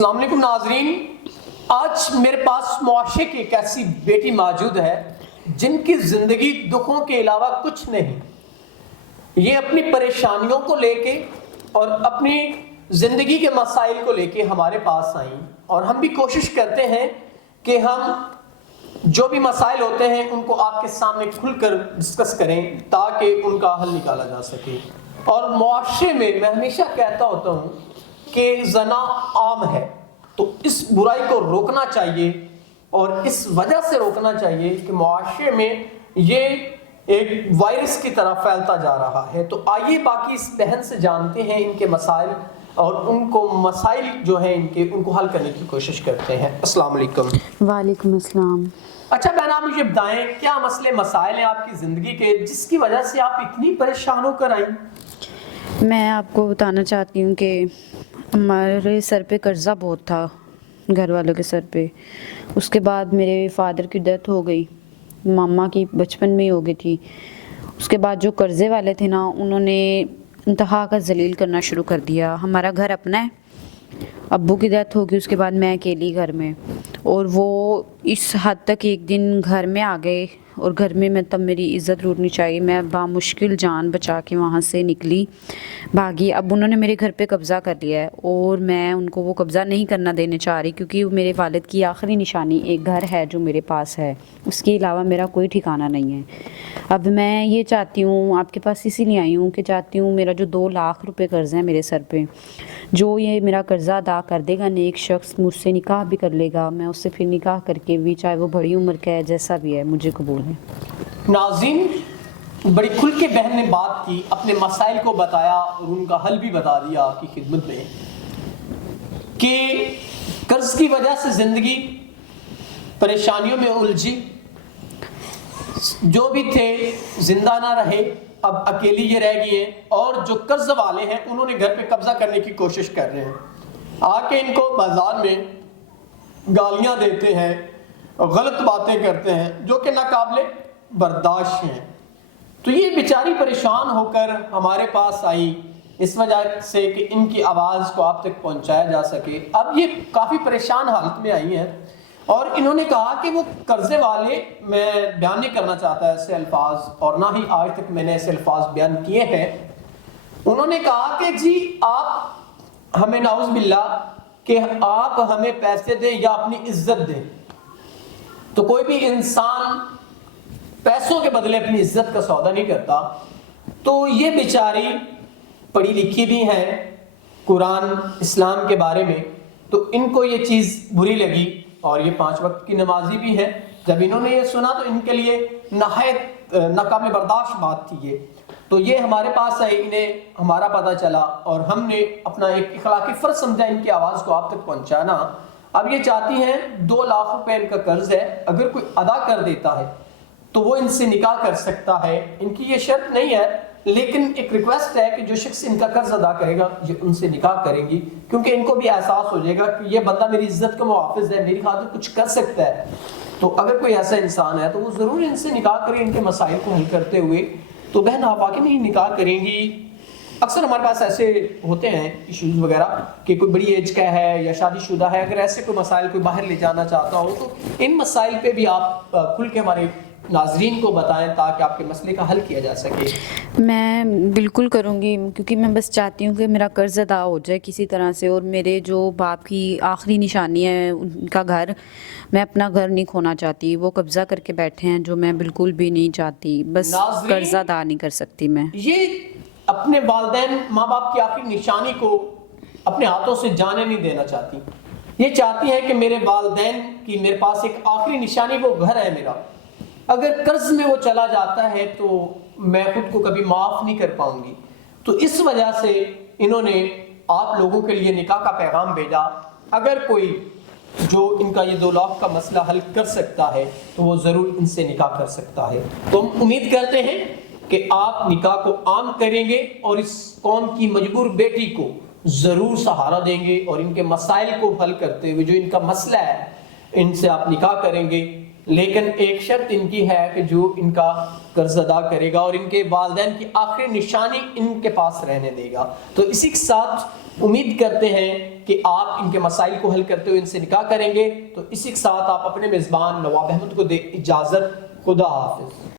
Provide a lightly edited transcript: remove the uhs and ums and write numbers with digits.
السلام علیکم ناظرین، آج میرے پاس معاشرے کی ایک ایسی بیٹی موجود ہے جن کی زندگی دکھوں کے علاوہ کچھ نہیں۔ یہ اپنی پریشانیوں کو لے کے اور اپنی زندگی کے مسائل کو لے کے ہمارے پاس آئیں، اور ہم بھی کوشش کرتے ہیں کہ ہم جو بھی مسائل ہوتے ہیں ان کو آپ کے سامنے کھل کر ڈسکس کریں تاکہ ان کا حل نکالا جا سکے۔ اور معاشرے میں ہمیشہ کہتا ہوتا ہوں کہ زنا عام ہے، تو اس برائی کو روکنا چاہیے، اور اس وجہ سے روکنا چاہیے کہ معاشرے میں یہ ایک وائرس کی طرح پھیلتا جا رہا ہے۔ تو آئیے باقی اس بہن سے جانتے ہیں ان کے مسائل، اور ان کو مسائل جو ہیں ان کو حل کرنے کی کوشش کرتے ہیں۔ السلام علیکم۔ وعلیکم السلام۔ اچھا بہن، آپ مجھے بتائیں کیا مسئلے مسائل ہیں آپ کی زندگی کے جس کی وجہ سے آپ اتنی پریشان ہو کر آئیں؟ میں آپ کو بتانا چاہتی ہوں کہ ہمارے سر پہ قرضہ بہت تھا، گھر والوں کے سر پہ۔ اس کے بعد میرے فادر کی ڈیتھ ہو گئی، ماما کی بچپن میں ہی ہو گئی تھی۔ اس کے بعد جو قرضے والے تھے نا، انہوں نے انتہا کا ذلیل کرنا شروع کر دیا۔ ہمارا گھر اپنا ہے، ابو کی ڈیتھ ہوگی، اس کے بعد میں اکیلی گھر میں، اور وہ اس حد تک ایک دن گھر میں آ گئے، اور گھر میں تب میری عزت لوٹنی چاہیے، میں بامشکل جان بچا کے وہاں سے نکلی، بھاگی۔ اب انہوں نے میرے گھر پہ قبضہ کر لیا ہے، اور میں ان کو وہ قبضہ نہیں کرنا دینے چاہ رہی، کیونکہ میرے والد کی آخری نشانی ایک گھر ہے جو میرے پاس ہے، اس کے علاوہ میرا کوئی ٹھکانہ نہیں ہے۔ اب میں یہ چاہتی ہوں، آپ کے پاس اسی لیے آئی ہوں کہ چاہتی ہوں میرا جو 2 لاکھ روپے قرض ہے میرے سر پہ، جو یہ میرا قرضہ ادا کر دے گا، نیک شخص مجھ سے نکاح بھی کر لے گا، میں اس سے پھر نکاح کر کے بھی، چاہے وہ بڑی عمر کا ہے جیسا بھی ہے، مجھے قبول ہے۔ ناظرین، بڑی کھل کے بہن نے بات کی، اپنے مسائل کو بتایا اور ان کا حل بھی بتا دیا آپ کی خدمت میں کہ قرض کی وجہ سے زندگی پریشانیوں میں الجھی، جو بھی تھے زندہ نہ رہے، اب اکیلی یہ رہ گئی ہیں، اور جو قرض والے ہیں انہوں نے گھر پہ قبضہ کرنے کی کوشش کر رہے ہیں، آ کے ان کو بازار میں گالیاں دیتے ہیں، غلط باتیں کرتے ہیں جو کہ ناقابل برداشت ہیں۔ تو یہ بیچاری پریشان ہو کر ہمارے پاس آئی اس وجہ سے کہ ان کی آواز کو آپ تک پہنچایا جا سکے۔ اب یہ کافی پریشان حالت میں آئی ہیں، اور انہوں نے کہا کہ وہ قرضے والے، میں بیان نہیں کرنا چاہتا ایسے الفاظ، اور نہ ہی آج تک میں نے ایسے الفاظ بیان کیے ہیں۔ انہوں نے کہا کہ جی آپ ہمیں، نعوذ باللہ، کہ آپ ہمیں پیسے دیں یا اپنی عزت دیں، تو کوئی بھی انسان پیسوں کے بدلے اپنی عزت کا سودا نہیں کرتا۔ تو یہ بیچاری پڑھی لکھی بھی ہیں قرآن اسلام کے بارے میں، تو ان کو یہ چیز بری لگی، اور یہ 5 وقت کی نمازی بھی ہے۔ جب انہوں نے یہ سنا تو ان کے لیے نہایت ناقابل برداشت بات تھی یہ، تو یہ ہمارے پاس آئے، انہیں ہمارا پتہ چلا، اور ہم نے اپنا ایک اخلاقی فرض سمجھا ان کی آواز کو آپ تک پہنچانا۔ اب یہ چاہتی ہیں 2 لاکھ روپے ان کا قرض ہے، اگر کوئی ادا کر دیتا ہے تو وہ ان سے نکاح کر سکتا ہے۔ ان کی یہ شرط نہیں ہے، لیکن ایک ریکویسٹ ہے کہ جو شخص ان کا قرض ادا کرے گا یہ ان سے نکاح کریں گی، کیونکہ ان کو بھی احساس ہو جائے گا کہ یہ بندہ میری عزت کا محافظ ہے، میری خاطر کچھ کر سکتا ہے۔ تو اگر کوئی ایسا انسان ہے تو وہ ضرور ان سے نکاح کرے، ان کے مسائل کو حل کرتے ہوئے۔ تو بہن، آپ واقعی میں نکاح کریں گی؟ اکثر ہمارے پاس ایسے ہوتے ہیں ایشوز وغیرہ کہ کوئی بڑی ایج کا ہے یا شادی شدہ ہے، اگر ایسے کوئی مسائل کوئی باہر لے جانا چاہتا ہو تو ان مسائل پہ بھی آپ کھل کے ہمارے ناظرین کو بتائیں تاکہ آپ کے مسئلے کا حل کیا جا سکے۔ میں بالکل کروں گی، کیونکہ میں بس چاہتی ہوں کہ میرا قرض ادا ہو جائے کسی طرح سے، اور میرے جو باپ کی آخری نشانی ہے ان کا گھر، میں اپنا گھر نہیں کھونا چاہتی۔ وہ قبضہ کر کے بیٹھے ہیں، جو میں بالکل بھی نہیں چاہتی، بس قرض ادا نہیں کر سکتی میں۔ یہ اپنے والدین، ماں باپ کی آخری نشانی کو اپنے ہاتھوں سے جانے نہیں دینا چاہتی۔ یہ چاہتی ہیں کہ میرے والدین کی میرے پاس ایک آخری نشانی وہ گھر ہے میرا، اگر قرض میں وہ چلا جاتا ہے تو میں خود کو کبھی معاف نہیں کر پاؤں گی۔ تو اس وجہ سے انہوں نے آپ لوگوں کے لیے نکاح کا پیغام بھیجا۔ اگر کوئی جو ان کا یہ 2 لاکھ کا مسئلہ حل کر سکتا ہے تو وہ ضرور ان سے نکاح کر سکتا ہے۔ تو ہم امید کرتے ہیں کہ آپ نکاح کو عام کریں گے، اور اس قوم کی مجبور بیٹی کو ضرور سہارا دیں گے، اور ان کے مسائل کو حل کرتے ہوئے جو ان کا مسئلہ ہے ان سے آپ نکاح کریں گے، لیکن ایک شرط ان کی ہے کہ جو ان کا قرض ادا کرے گا اور ان کے والدین کی آخری نشانی ان کے پاس رہنے دے گا۔ تو اسی کے ساتھ امید کرتے ہیں کہ آپ ان کے مسائل کو حل کرتے ہوئے ان سے نکاح کریں گے۔ تو اسی کے ساتھ آپ اپنے میزبان نواب احمد کو دے اجازت۔ خدا حافظ۔